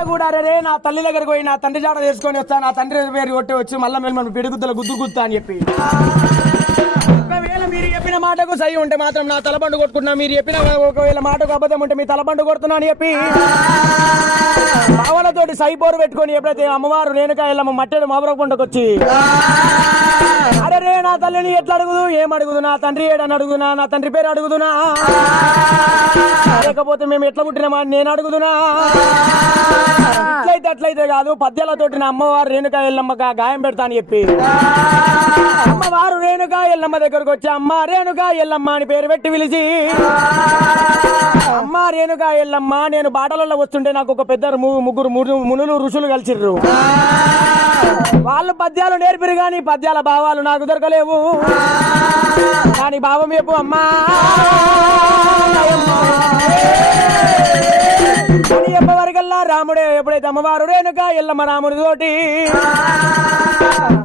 రామయ్య కూడా అరే నా తల్లి దగ్గరకు పోయి నా తండ్రి జాడ చేసుకొని వస్తా నా తండ్రి పేరు కొట్టి వచ్చి మళ్ళీ మేము మన పిడుగుద్దల గుద్దు గుద్దా అని చెప్పి. ఒకవేళ మీరు చెప్పిన మాటకు సై ఉంటే మాత్రం నా తలబండు కొట్టుకున్నా. మీరు చెప్పిన ఒకవేళ మాటకు అబద్ధం ఉంటే మీ తలబండు కొడుతున్నా అని చెప్పి. భావనతోటి సైపోరు పెట్టుకొని ఎప్పుడైతే అమ్మవారు నేనుక ఎల్లమ్మ మట్టెడు మాబరకు పండుకొచ్చి అరే రే నా తల్లిని ఎట్లా అడుగుదు? ఏం అడుగుదు? నా తండ్రి ఏడని అడుగుదునా? నా తండ్రి పేరు అడుగుదునా? లేకపోతే మేము ఎట్లా పుట్టినామా నేను అడుగుదునా? ఎట్లయితే అట్లయితే కాదు పద్యాలతోటి నా అమ్మవారు రేణుక ఎల్లమ్మక గాయం పెడతా అని చెప్పి. అమ్మవారు రేణుక ఎల్లమ్మ దగ్గరకు వచ్చి అమ్మ రేణుగా ఎల్లమ్మ అని పేరు పెట్టి పిలిచి అమ్మ రేణుగా ఎల్లమ్మ నేను బాటలలో వస్తుంటే నాకు ఒక పెద్ద ముగ్గురు మునులు ఋషులు కలిసిర్రు వాళ్ళు పద్యాలు నేర్పిరు గాని పద్యాల భావాలు నాకు దొరకలేవు దాని భావం చెప్పు అమ్మా అని చెప్పవరకల్లా రాముడే ఎప్పుడైతే అమ్మవారు రేణుక ఎల్లమ్మ రాముడి తోటి.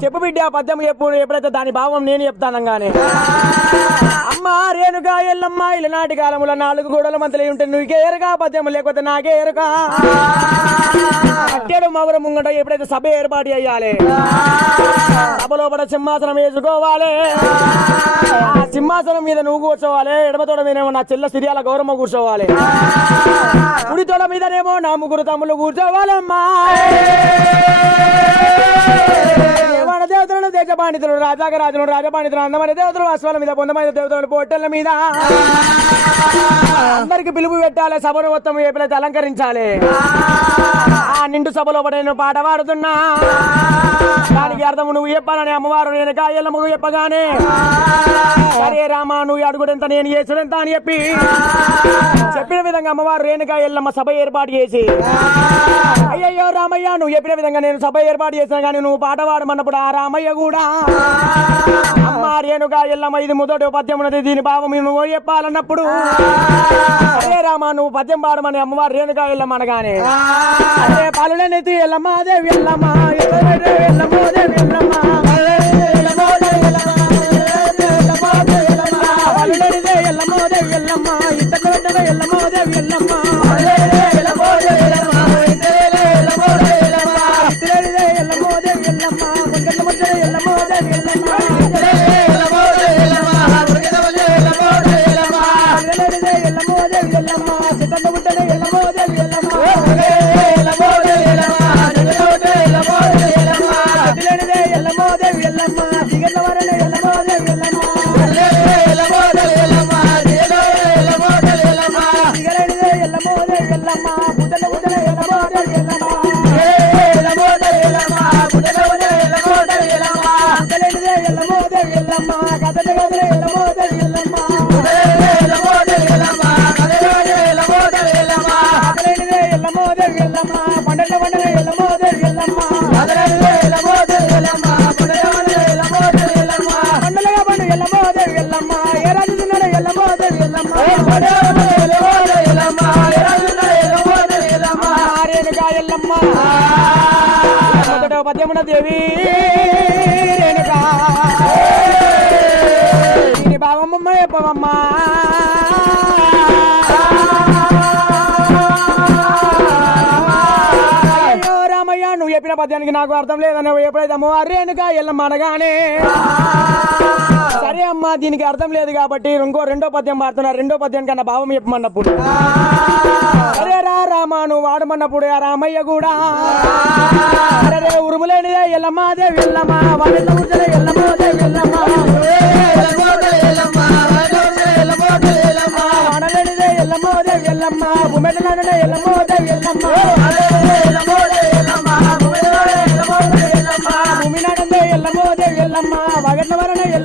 చెప్పు బిడ్డ పద్యం చెప్పు ఎప్పుడైతే దాని భావం నేను చెప్తానంగానే అమ్మ రేణుక ఎల్లమ్మ ఇలనాటి కాలముల నాలుగు గోడల మంతలే ఉంటే నువ్వుకే ఎరగా పద్యం లేకపోతే నాకే ఎరగా కట్టెడు మవర ముంగట ఎప్పుడైతే సభ ఏర్పాటు అయ్యాలి సభలో పడ సింహాసనం వేసుకోవాలి. ఆ సింహాసనం మీద నువ్వు కూర్చోవాలి. ఎడమతోడ మీద నా చెల్ల సిరియాల గౌరమ్మ కూర్చోవాలి. కుడి తోడ మీదనేమో నా ముగ్గురు తమ్ములు కూర్చోవాలమ్మా. దేవాన దేవతలను దేశ పాండితులు రాజాగ రాజులు రాజపాండితులు అందమైన దేవతలు అశ్వాల మీద పొందమైన దేవతలు పోటెల మీద. అందరికి పిలుపు పెట్టాలి సభను మొత్తం ఎప్పుడైతే అలంకరించాలి. నిండు సభలో నేను పాట పాడుతున్నా. దానికి అర్థం నువ్వు చెప్పాలని అమ్మవారు నేను కాయలమ్మకు చెప్పగానే. సరే రామా నువ్వు అడుగుడెంత నేను చేసినంత అని చెప్పి చెప్పిన విధంగా అమ్మవారు రేణుకా ఎల్లమ్మ సభ ఏర్పాటు చేసి అయ్యయ్యో రామయ్య నువ్వు చెప్పిన విధంగా నేను సభ ఏర్పాటు చేసిన కానీ నువ్వు పాట పాడమన్నప్పుడు ఆ రామయ్య కూడా అమ్మ రేణుకా ఎల్లమ్మ ఇది మొదటి పద్యం ఉన్నది దీని భావం నువ్వు చెప్పాలన్నప్పుడు అరే రామా నువ్వు పద్యం పాడమని అమ్మవారు రేణుకా ఎల్లమ్మ అనగానే అదే పాలనెత్తి ఎల్లమ్మ దేవి ఎల్లమ్మ ఎల్లమ్మ దేవి ఎల్లమ్మ. ఎల్లమ్మ ఎల్లమ్మ ఎల్లమ్మ. నువ్వు నాకు అర్థం లేదని ఎప్పుడైతే అమ్మవారు రేణుకా ఎల్లమ్మ అనగానే సరే అమ్మా దీనికి అర్థం లేదు కాబట్టి ఇంకో రెండో పద్యం పాడుతున్నా రెండో పద్యం కన్నా భావం చెప్పమన్నప్పుడు. అరే రా రామా నువ్వు వాడమన్నప్పుడు ఆ రామయ్య కూడా. అరే ఉరుములేనిదే ఎల్లమ్మ వెళ్ళమ్మా ఎల్లమ్మ వాళ్ళ ముచ్చలే ఎల్లమ్మ దేవి ఎల్లమ్మ. వాడలేనిదే ఎల్లమ్మ దేవి ఎల్లమ్మ.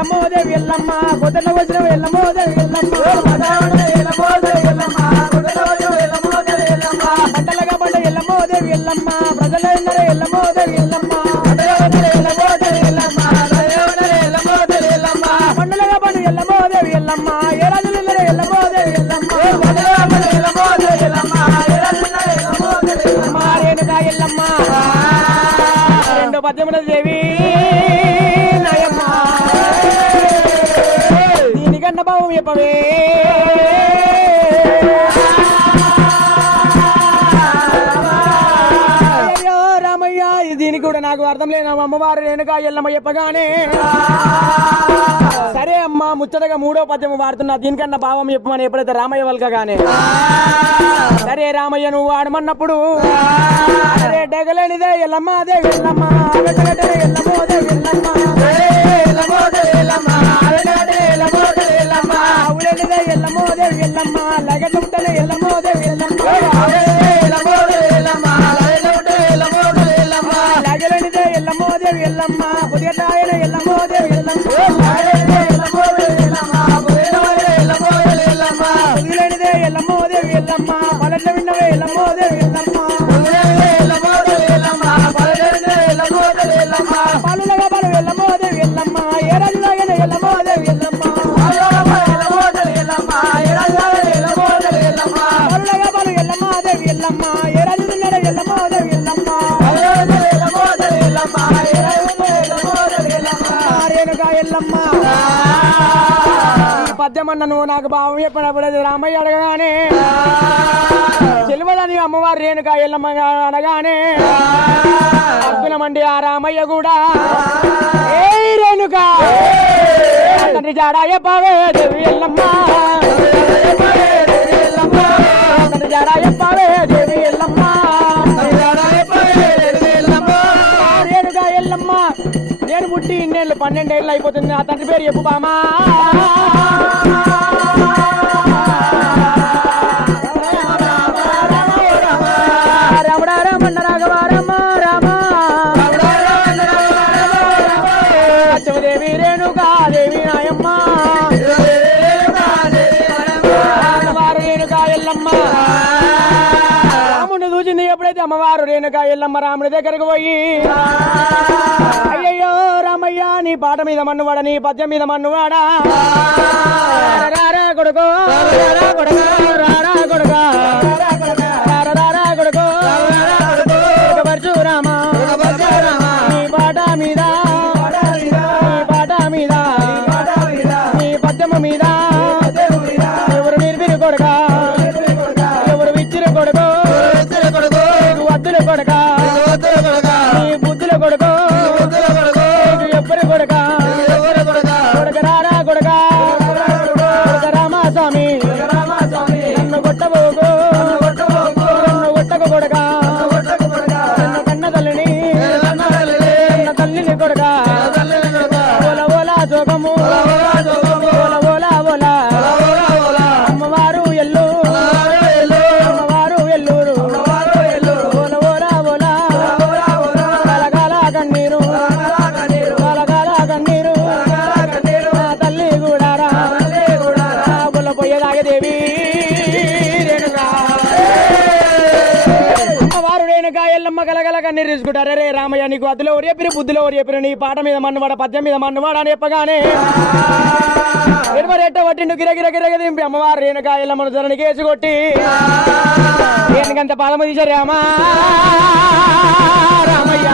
వండది ఎల్లమ్మ దేవి ఎల్లమ్మ పొద్దున్న ఎల్లమ్మ దేవి ఎల్లమ్మ పంటలుగా పంట ఎల్లమ్మ ఎల్లమ్మ ప్రజలందరూ ఎల్లమ్మో ఎల్లమ్మ పండుగ పండు ఎల్లమ్మో ఎల్లమ్మ ఏ రాజులందరూ ఎల్లమ్మో ఎల్లమ్మ రేణుక ఎల్లమ్మ. రెండు పద్దెనిమిది భావం చెప్పవే రామయ్య దీనికి కూడా నాకు అర్థం లేని అమ్మవారు రేణుక ఎల్లమ్మ చెప్పగానే. సరే అమ్మ ముచ్చటగా మూడో పద్యం వాడుతున్నా. దీనికన్నా భావం చెప్పమని ఎప్పుడైతే రామయ్య వల్కగానే. సరే రామయ్య నువ్వు వాడమన్నప్పుడు అరే డగలేనిదే ఎల్లమ్మ అదే ఎల్లమ్మ అగటగటే ఎల్లమ్మ అదే ఎల్లమ్మ అవులేనిదే ఎల్లమ్మ అదే ఎల్లమ్మ లగట ఉంటేనే ఎల్లమ్మ అదే ఎల్లమ్మ లగలేనిదే ఎల్లమ్మ అదే ఎల్లమ్మ పుదిగటాయన ఎల్లమ్మ అదే ఎల్లమ్మ పుదిలేనిదే ఎల్లమ్మ అదే ఎల్లమ్మ పలెట్ల విన్నవే ఎల్లమ్మ అదే ఎల్లమ్మ ఎల్లమ్మ ఈ పద్యమన్న నువ్వు నాకు భావం చెప్పినప్పుడు రామయ్య అడగగానే చెల్వదని అమ్మవారు రేణుక ఎల్లమ్మ అనగానే అర్జునమండి ఆ రామయ్య కూడా ఏ రేణుక తండ్రి జాడా చెప్పవే దేవి ఎల్లమ్మ. పన్నెండేళ్ళు అయిపోతుంది. ఆ తండ్రి పేరు చెప్పు బామా అమ్మవారు ఎల్లమ్మ రాముడి దగ్గరకు పోయి అయ్యయ్యో రామయ్య నీ పాట మీద మన్నువాడ నీ పద్యం మీద మన్నువాడా రారా కొడుకో రారా కొడుకో రారా కొడుకో. కన్నీరు తీసుకుంటారు రే రామయ్య నీకు అదిలో ఓరి చెప్పిన బుద్ధిలో ఓరి చెప్పిన నీ పాట మీద మన్నువాడ పద్యం మీద మన్నువాడ అని చెప్పగానే ఎడమరెట్ట పట్టిండు గిరగిరగిరగ దింపి అమ్మవారు రేణుకా ఎల్లమ్మను కేసు కొట్టి దేనికంత పాదము తీశారు రామా. రామయ్య.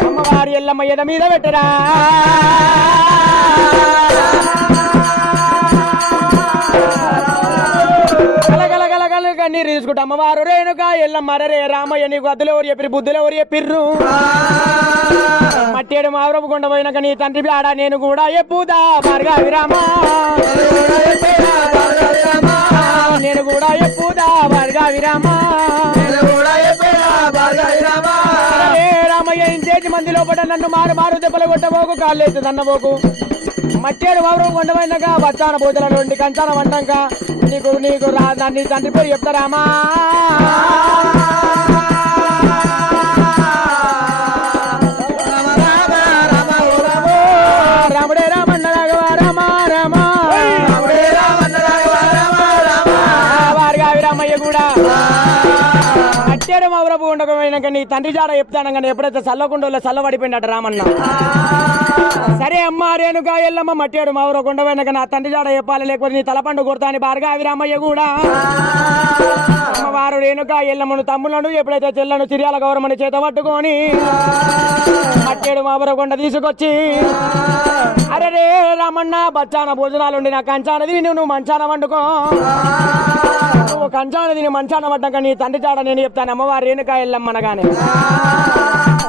అమ్మవారి ఎల్లమ్మ ఎద మీద పెట్టరా. కన్నీరు అమ్మవారు రేణుక ఎల్లమ్మ రే రామయ్య నీకు అద్దులు ఎవరు చెప్పిరు బుద్ధులు ఎవరు చెప్పిర్రు? మట్టేడు మావరపు కొండ పోయినాక నీ తండ్రి ఆడ నేను కూడా ఎప్పుదా మార్గా విరామా నేను కూడా ఎప్పుదా మార్గా విరామా మంది లోపల నన్ను మారు మారు దెబ్బలు కొట్టబోకు కాళ్ళేసి దన్నబోకు మట్టేడు మౌరం కొండమైనగా వచ్చాన భోజన నుండి కంచాన వంటాక నీకు నీకు రా నీ తండ్రి పేరు చెప్తారామా? మట్టేడు ఉండకపోయినాక నీ తండ్రి జాడ చెప్తాను కానీ ఎప్పుడైతే చల్లకుండా చల్లబడిపోయినట్టు రామన్న. సరే అమ్మ రేణుక ఎల్లమ్మ మట్టేడు మౌర కొండపోయినాక నా తండ్రి జాడ చెప్పాలి లేకపోతే నీ తలపండు కొడతా అని భార్గవి రామయ్య కూడా. అమ్మవారు రేణుక ఎల్లమ్మను తమ్ములను ఎప్పుడైతే చెల్లను చిర్యాల గౌరమ్మని చేత పట్టుకొని మట్టేడు మాబరకొండ తీసుకొచ్చి అరే రే రామన్న బచ్చాన భోజనాలు ఉండి నా కంచానది నువ్వు నువ్వు మంచాన వండుకో. నువ్వు కంచాన తిని మంచాన పడ్డాక నీ తండ్రి చాడ నేను చెప్తాను అమ్మవారు రేణుక ఎల్లమ్మనగానే.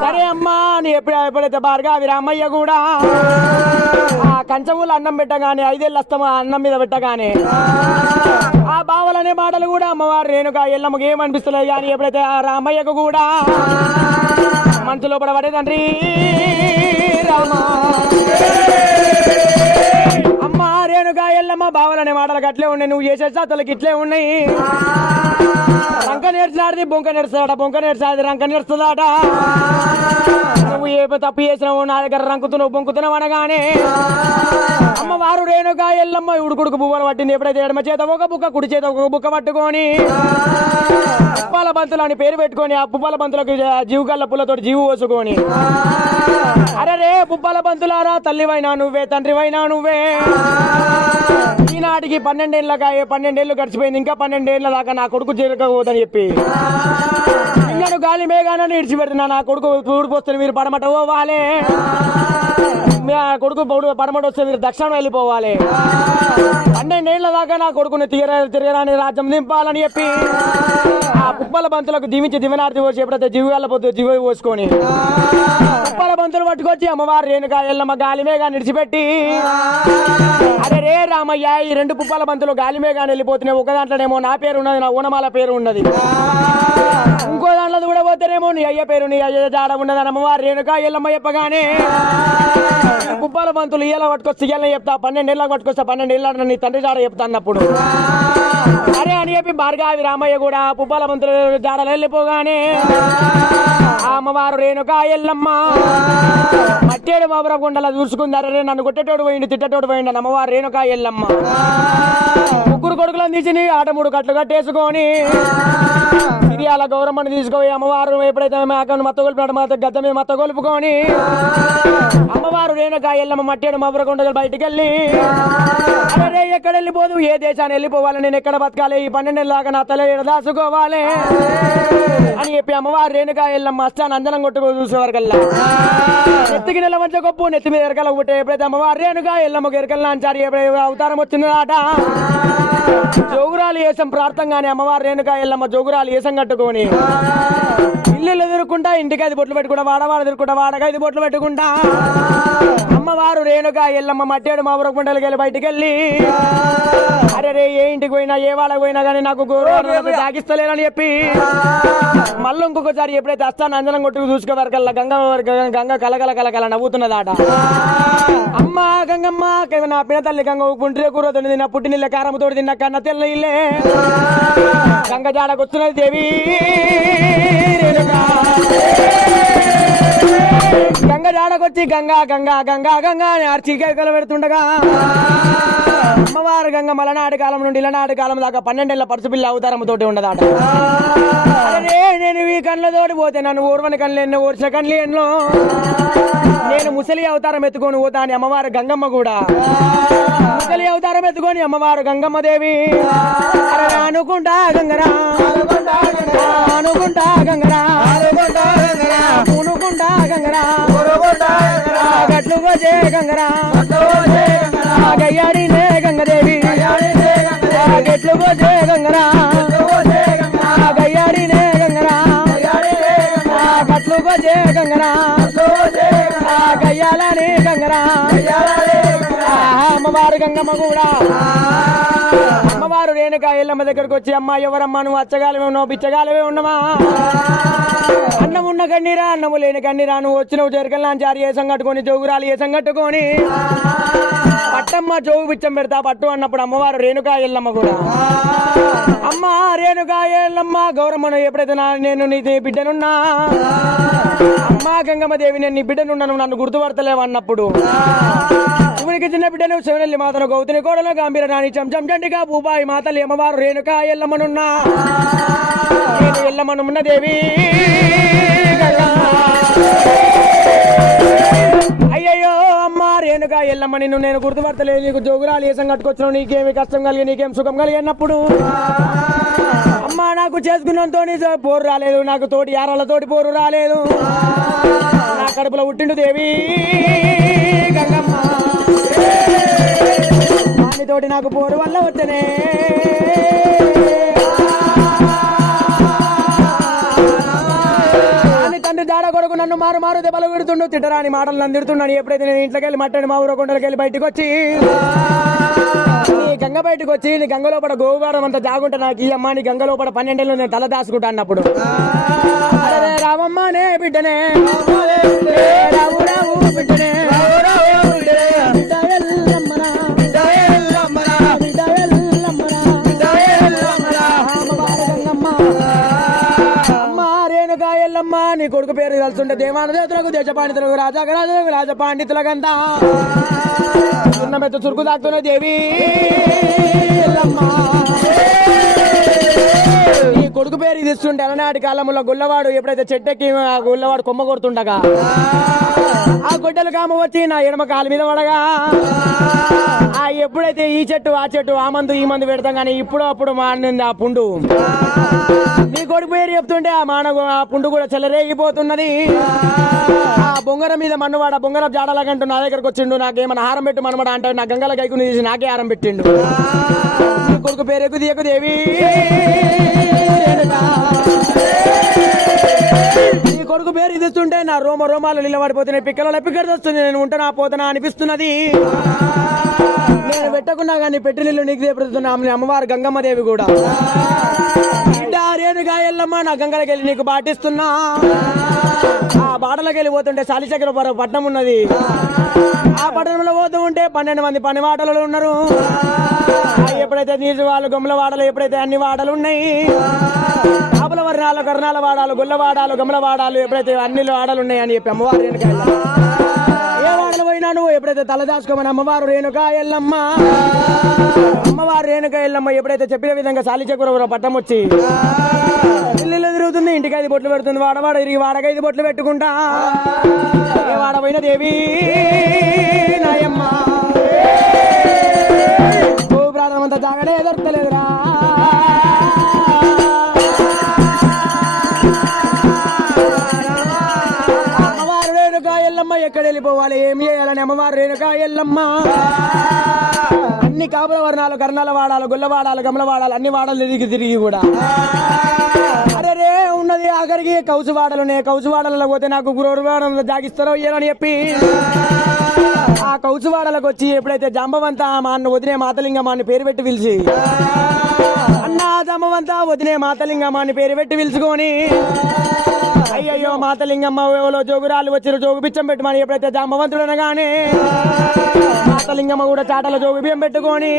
సరే అమ్మా నీ ఎప్పుడు ఎప్పుడైతే భార్గవి రామయ్య కూడా ఆ కంచములు అన్నం పెట్టగానే ఐదేళ్ళు వస్తామా అన్నం మీద పెట్టగానే కావాలనే మాటలు కూడా అమ్మవారు రేణుక ఎల్లమ్మకి ఏమనిపిస్తున్నాయి కానీ ఎప్పుడైతే ఆ రామయ్యకు కూడా? మనసులో పడబడే తండ్రి రామా. అమ్మ రేణుక ఎల్లమ్మ బావలనే మాటలకు అట్లే ఉన్నాయి. నువ్వు చేసే అతలకి ఇట్లే ఉన్నాయి. రంక నేర్చినాడిది బొంక నేర్చాడ బొంక నేర్చాది రంక నేర్చుదాట నువ్వు ఏ తప్పు చేసినావు నా దగ్గర రంకుతున్నావు బొంకుతున్నావు అనగానే. అమ్మ రేణుక ఎల్లమ్మ ఉడుకుడుకు పువ్వులు పట్టింది ఎప్పుడైతే ఎడమ చేత ఒక బుక్క కుడి చేత ఒక బుక్క పట్టుకొని. పుప్పాల బంతులు అని పేరు పెట్టుకొని ఆ పుప్పాల బంతులకు జీవుగల్ల పుల్లతో జీవు పోసుకొని. అరే రే పుప్పాల బంతులారా తల్లివైనా నువ్వే తండ్రివైనా నువ్వే. ఈనాటికి పన్నెండేళ్ళగా పన్నెండేళ్ళు గడిచిపోయింది ఇంకా పన్నెండేళ్ళ దాకా నా కొడుకు చేరకపోదని చెప్పి. ఇంకా గాలి మేఘానని ఇడిచిపెడుతున్నా నా కొడుకు ఊడిపోస్తే మీరు పడమట పోవాలి మీ కొడుకు పడమటి వస్తే మీరు దక్షిణం వెళ్ళిపోవాలి. పన్నెండేళ్ళ దాకా నా కొడుకుని తీర తిరగరాని రాజ్యం నింపాలని చెప్పి ఆ పుప్పల బంతులకు దీవించి దివనార్తి పోసి ఎప్పుడైతే జీవిగాల పొద్దు జీవి పోసుకొని పుప్పల బంతులు పట్టుకొచ్చి అమ్మవారు రేణుక ఎల్లమ్మ గాలిమేగా నిడిచిపెట్టి అరే రే రామయ్య ఈ రెండు పుప్పల బంతులు గాలిమేగా వెళ్ళిపోతున్నాయి ఒక దాంట్లోనేమో నా పేరు ఉన్నది నా ఊనమాల పేరు ఉన్నది. ఇంకో దాంట్లో కూడా పోతేనేమో నీ అయ్య పేరు నీ అయ్య జాడ ఉన్నది అమ్మవారు రేణుక ఎల్లమ్మ చెప్పగానే పుప్పాల మంతులు ఇయ్యాల పట్టుకొస్తే ఇయ్యాలని చెప్తా పన్నెండేళ్ళకి పట్టుకొస్తా పన్నెండేళ్ళ నీ తండ్రి జాడ చెప్తా అన్నప్పుడు. అరే అని చెప్పి భార్గవి రామయ్య కూడా పుప్పాల మంతులు జాడలు వెళ్ళిపోగానే ఆ అమ్మవారు రేణుక ఎల్లమ్మ మట్టేడు మాబర చూసుకుందారే నన్ను కొట్టేటోడు పోయిండు తిట్టేటోడు పోయిండు అమ్మవారు రేణుక ఎల్లమ్మ. కొడుకులు కొడుకులను ఆట మూడు కట్లు కట్టేసుకొని మిరియాల గౌరమ్మని తీసుకుపోయి అమ్మవారు ఎప్పుడైతే మేకను మత్త కొలిపినాడు మత గద్ద మీద మత్త కొలుపుకొని అమ్మవారు రేణుక ఎల్లమ్మ మట్టేడు మబ్బరకొండ బయటికి వెళ్ళి అరే ఎక్కడ వెళ్ళిపోదు ఏ దేశాన్ని వెళ్ళిపోవాలి? నేను ఎక్కడ బతకాలి? ఈ పన్నెండు లాగా నా తల దాచుకోవాలి? అని చెప్పి అమ్మవారు రేణుక ఎల్లమ్మ అష్టాన్ని అందనం కొట్టుకో చూసేవారికల్లా. నెత్తికి నెల మంచి గొప్ప నెత్తి మీద ఎరకల ఒకటే. ఎప్పుడైతే అమ్మవారు రేణుక ఎల్లమ్మకు ఎరకల్లా అంటారు ఎప్పుడైతే అవతారం వచ్చిందట జోగురాలు వేసం ప్రార్థంగానే అమ్మవారు రేణుక ఎల్లమ్మ జోగురాలు వేసం కట్టుకొని. ఇల్లు ఎదురుకుంటా ఇంటికి ఐదు బొట్లు పెట్టుకుంటా వాడవాడ ఎదురుకుంటా వాడగా ఐదు బొట్లు పెట్టుకుంటా. అమ్మవారు రేణుక ఎల్లమ్మ మట్టేడు మామూరు కుండలకి వెళ్ళి బయటికి వెళ్ళి అరే రే ఏ ఇంటికి పోయినా ఏ వాళ్ళకి పోయినా కానీ నాకు గౌరవం తాగిస్తలేనని చెప్పి. మళ్ళీ ఇంకొకసారి ఎప్పుడైతే అస్తాను అంజనం కొట్టుకు చూసుకోవరకల్లా గంగ గంగ కలకల కలకల నవ్వుతున్నదాట. అమ్మ గంగమ్మ నా పిన తల్లి గంగ గుండ్రే కూర తిన్నది నా పుట్టి నీళ్ళ కారంతో తిన్న కన్న తెల్ల ఇల్లే. గంగ జాడకొస్తున్నది దేవి. గంగ జాడకొచ్చి గంగా గంగా గంగా గంగా అని ఆర్చి కేకలు పెడుతుండగా అమ్మవారు గంగ మలనాటి కాలం నుండి ఇలనాటి కాలం దాకా పన్నెండేళ్ళ పరుసు అవతారంతోటి అవతారముతోటి ఉండదాట. అరే నేను ఈ కళ్ళతోటి పోతే నన్ను ఊర్వని కళ్ళు ఎన్నో ఊర్చిన కళ్ళు ఎన్నో. నేను ముసలి అవతారం ఎత్తుకొని పోతా అని అమ్మవారు గంగమ్మ కూడా. ముసలి అవతారం ఎత్తుకొని అమ్మవారు గంగమ్మ దేవి. అనుకుంటా గంగరా. అనుకుంటా గంగరా. అనుకుంటా గంగరా. గట్లు గోజే గంగరా. గయ్యాడినే గంగదేవి. గట్లు గోజే గంగరా. గయ్యాడినే గంగరా. గట్లు గోజే గంగరా. గయ్యాలని గంగరా. ఆహా, అమ్మవారు గంగమ్మ కూడా అమ్మవారు రేణుక ఎల్లమ్మ దగ్గరకు వచ్చి అమ్మ ఎవరమ్మా? నువ్వు అచ్చగాలమే ఉన్నావు బిచ్చగాలమే ఉన్నావా? అన్నం ఉన్న కన్నీరా అన్నము లేని కన్నీరా నువ్వు వచ్చినవు చెరకల్లా జారి ఏ సంగట్టుకొని జోగురాలు ఏ సంగట్టుకొని. పట్టమ్మ జోగు బిచ్చం పెడతా పట్టు అన్నప్పుడు అమ్మవారు రేణుక ఎల్లమ్మ కూడా. అమ్మ రేణుకా ఎల్లమ్మ గౌరమ్మను ఎప్పుడైతే నా- నేను నీ బిడ్డనున్నా. అమ్మ గంగమ్మ దేవి నేను నీ బిడ్డనున్నాను నన్ను గుర్తుపడతలేవు అన్నప్పుడు. శివునికి చిన్న బిడ్డను శివనల్లి మాతను గౌతుని కోడలు గంభీర రాణి చంచం చండిగా భూబాయి మాతలు అమ్మవారు రేణుక ఎల్లమనున్నా నేను ఎల్లమ్మను దేవి అయ్యయ్యో అమ్మా రేణుక ఎల్లమ్మ నిన్ను నేను గుర్తుపడతలేదు. నీకు జోగురాలు ఏసం కట్టుకొచ్చిన నీకేమి కష్టం కలిగి నీకేం సుఖం కలిగినప్పుడు అమ్మ నాకు చేసుకున్నంతో పోరు రాలేదు. నాకు తోటి యారాలతోటి పోరు రాలేదు. నా కడుపులో పుట్టిండు దేవి దానితోటి నాకు పోరు వల్ల వచ్చనే తండ్రి జాడ కొడుకు నన్ను మారు మారు దెబ్బలు విడుతుండు తిట్టరాని మాటలు నందిడుతున్నాను ఎప్పుడైతే నేను ఇంట్లోకి వెళ్ళి మట్టని మా ఊరు కొండలకి వెళ్ళి బయటకు వచ్చి నీ గంగ బయటకు వచ్చి నీ గంగ లోపల గోవారం అంతా జాగుంటా నాకు ఈ అమ్మ నీ గంగ లోపల పన్నెండేళ్ళు నేను తల దాచుకుంటా అన్నప్పుడు రామమ్మనే బిడ్డనే. రావు రావు బిడ్డనే. కొడుకు పేరు తెలుసుంటే దేవానదేతులకు దేశ పాండితులకు రాజాగరాజులకు రాజ పాండితులకంతా చిన్న మెత్త చురుకు తాకుతున్న దేవి. ఈ కొడుకు పేరు ఇది ఇస్తుంటే అలనాటి కాలంలో గుల్లవాడు ఎప్పుడైతే చెట్టెక్కి ఆ గుల్లవాడు కొమ్మ కొడుతుండగా ఆ గొడ్డలు కామ వచ్చి నా ఎడమ కాలు మీద పడగా ఆ ఎప్పుడైతే ఈ చెట్టు ఆ చెట్టు ఆ మందు ఈ మందు పెడతాం కానీ ఇప్పుడు అప్పుడు మానింది ఆ పుండు. నీ కొడుకు పేరు చెప్తుంటే ఆ మాన ఆ పుండు కూడా చెలరేగిపోతున్నది. ఆ బొంగరం మీద మన్నువాడ బొంగరం జాడలాగంటూ నా దగ్గరకు వచ్చిండు. నాకేమన్నా హారం పెట్టు మనమడ అంటాడు నా గంగల కైకుని తీసి నాకే హారం పెట్టిండు. కొడుకు పేరు ఎక్కువ ఎక్కుదేవి దేవి. నీ కొడుకు పేరు ఇదిస్తుంటే నా రోమ రోమాలు నిలబడిపోతున్నాయి. పిక్కల పిక్కడి వస్తుంది నేను ఉంటానా పోతానా అనిపిస్తున్నది. నేను పెట్టకుండా కానీ పెట్టి నీళ్ళు నీకు దేపుతున్నా అమ్మవారు గంగమ్మ దేవి కూడా. రేణుగా ఎల్లమ్మ నా గంగలకి వెళ్ళి నీకు పాటిస్తున్నా. ఆ బాటలోకి వెళ్ళి పోతుంటే సాలిచక్ర పట్టణం ఉన్నది. ఆ పట్టణంలో పోతూ ఉంటే పన్నెండు మంది పని వాటలు ఉన్నారు. ఎప్పుడైతే నీరు వాళ్ళు గొమ్మల వాడలు ఎప్పుడైతే అన్ని వాడలు ఉన్నాయి. ఆపల వర్ణాలు కర్ణాల వాడాలు గొల్ల వాడాలు గమల వాడాలు ఎప్పుడైతే అన్ని వాడలు ఉన్నాయి అని చెప్పి అమ్మవారు నువ్వు ఎప్పుడైతే తలదాచుకోమని అమ్మవారు రేణుక ఎల్లమ్మ. అమ్మవారు రేణుక ఎల్లమ్మ ఎప్పుడైతే చెప్పిన విధంగా సాలిచక్ర పట్టం వచ్చి ఇల్లు తిరుగుతుంది ఇంటికి ఐదు బొట్లు పెడుతుంది వాడవాడ ఇరిగి వాడక ఐదు బొట్లు పెట్టుకుంటా. వాడపోయిన దేవి నాయమ్మ. ఓ ప్రాణం అంతా జాగడే దొరకలేదురా ఎక్కడ వెళ్ళిపోవాలి? ఏం చేయాలని అమ్మవారు రేణుకా ఎల్లమ్మ. అన్ని కాపుల వర్ణాలు కర్ణాల వాడాలు గుల్ల వాడాలు గమల వాడాలు అన్ని వాడాలు తిరిగి తిరిగి కూడా. అరే రే ఉన్నది ఆఖరికి కౌసు వాడలు నే కౌసు వాడలలో పోతే నాకు గురువు వాడలలో జాగిస్తారో ఏనని చెప్పి? ఆ కౌసు వాడలకు వచ్చి ఎప్పుడైతే జాంబవంత మా అన్న వదినే మాతలింగమ్మ అని పేరు పెట్టి పిలిచి అన్న జాంబవంత వదినే మాతలింగమ్మ అని పేరు పెట్టి పిలుచుకొని అయ్యయ్యో మాతలింగమ్మ ఎవరో జోగురాలు వచ్చిన జోగు బిచ్చం పెట్టుమని ఎప్పుడైతే జాంబవంతుడు అనగానే మాతలింగమ్మ కూడా చాటల జోగు బియ్యం పెట్టుకొని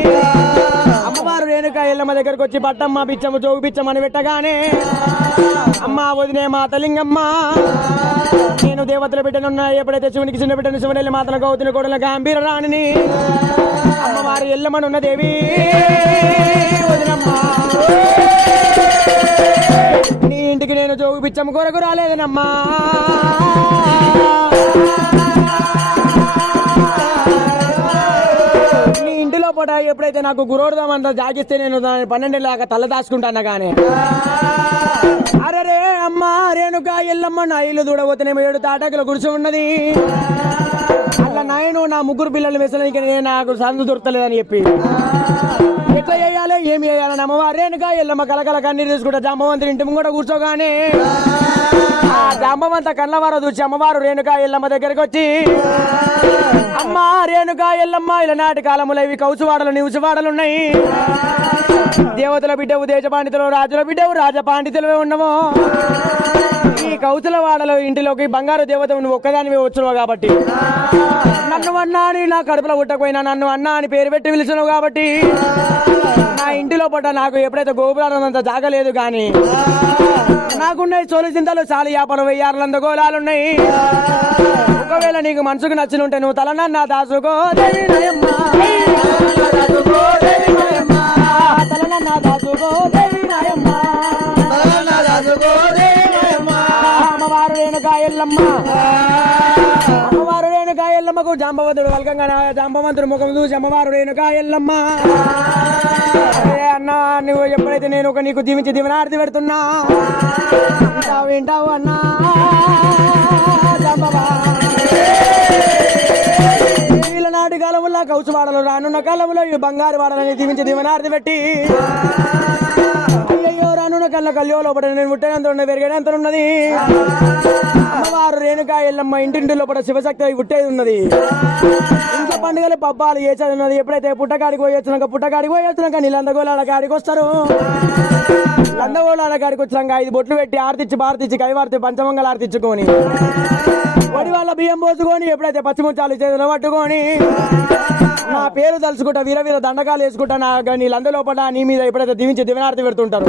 అమ్మవారు రేణుక ఎల్లమ్మ దగ్గరకు వచ్చి బట్టమ్మ బిచ్చము జోగు బిచ్చం అని పెట్టగానే అమ్మ వదినే మాతలింగమ్మ నేను దేవతల బిడ్డనున్న ఎప్పుడైతే శివునికి చిన్న బిడ్డను శివుని మాతల గౌతుని కొడల గాంభీర రాణిని అమ్మవారు ఎల్లమ్మనున్న దేవి వదినమ్మ. జోగు పిచ్చం కొరకు రాలేదనమ్మా. నీ ఇంటిలో పూట ఎప్పుడైతే నాకు గురోడదామంతా జాగిస్తే నేను దాని పన్నెండు లాగా తల దాచుకుంటాను కానీ అరే అమ్మా రేణుక ఎల్లమ్మ నా ఇల్లు దూడబోతేనేమో ఏడు తాటాకుల గుడిసి ఉన్నది. అట్లా నాయను నా ముగ్గురు పిల్లలు వెసలనికి నాకు సందు దొరకలేదని చెప్పి. ఎట్లా చేయాలి? ఏమి చేయాలని అమ్మవారు రేణుక ఎల్లమ్మ కలకల కన్నీరు తీసుకుంటా జాంబవంతుని ఇంటి ముంగట కూర్చోగానే. ఆ జాంబవంత కళ్ళవారు చూసి అమ్మవారు రేణుక ఎల్లమ్మ దగ్గరికి వచ్చి అమ్మ రేణుక ఎల్లమ్మ ఇలనాటి కాలములో ఇవి కౌసువాడలు నివుసువాడలు ఉన్నాయి. దేవతల బిడ్డవు దేశ పాండితులు రాజుల బిడ్డవు రాజ పాండితులవే ఉన్నవో. ఈ కౌతుల వాడలో ఇంటిలోకి బంగారు దేవత నువ్వు ఒక్కదానివే వచ్చినావు కాబట్టి. నన్ను అన్నా అని నా కడుపులో పుట్టకపోయినా నన్ను అన్నా అని పేరు పెట్టి పిలిచినావు కాబట్టి. నా ఇంటిలో పడ్డ నాకు ఎప్పుడైతే గోపురాలు అంత జాగలేదు కానీ నాకున్నాయి చోలు చింతలు చాలు యాపలు వెయ్యారులంద గోళాలున్నాయి ఒకవేళ నీకు మనసుకు నచ్చిన ఉంటే నువ్వు తలనన్నా దాసుకో నాయమ్మ. తలనన్నా దాసుకో నాయమ్మ. అమ్మవారు ఎల్లమ్మ ఎల్లమ్మకు జాంబవంతుడు వల్కంగా జాంబవంతుడు ముఖం చూసి అమ్మవారు రేణుకా ఎల్లమ్మ అన్న అన్నా నువ్వు ఎప్పుడైతే నేను ఒక నీకు దీవించి దీవెనార్తి పెడుతున్నా వింటావు అన్నా. జాంబవా. వీళ్ళ నాటి కాలంలో కౌసు వాడలు రానున్న కాలంలో ఈ బంగారు వాడలని దీవించి దీవెనార్తి పెట్టి అయ్యయ్యో రానున్న కళ్ళ కళ్యో లోపల నేను పుట్టేంత ఉన్నది పెరిగేంత ఉన్నది అమ్మవారు రేణుకా ఎల్లమ్మ ఇంటింటి లోపల శివశక్తి పుట్టేది ఉన్నది. ఇంట్లో పండుగలు పబ్బాలు ఏ ఉన్నది. ఎప్పుడైతే పుట్టకాడికి పోయి వచ్చినాక పుట్టకాడికి పోయి వచ్చినాక నీళ్ళందగోళాల కాడికి వస్తారు. లందగోళాల కాడికి వచ్చినాక ఐదు బొట్లు పెట్టి ఆర్తిచ్చి భారతిచ్చి కైవార్తి పంచమంగళ ఆర్తిచ్చుకొని వడి వాళ్ళ బియ్యం పోసుకొని ఎప్పుడైతే పచ్చిముచ్చాలు చేతులు పట్టుకొని నా పేరు తలుచుకుంటా వీర వీర దండకాలు వేసుకుంటా నా నీళ్ళంద లోపల నీ మీద ఎప్పుడైతే దీవించి దివనార్తి పెడుతుంటారు.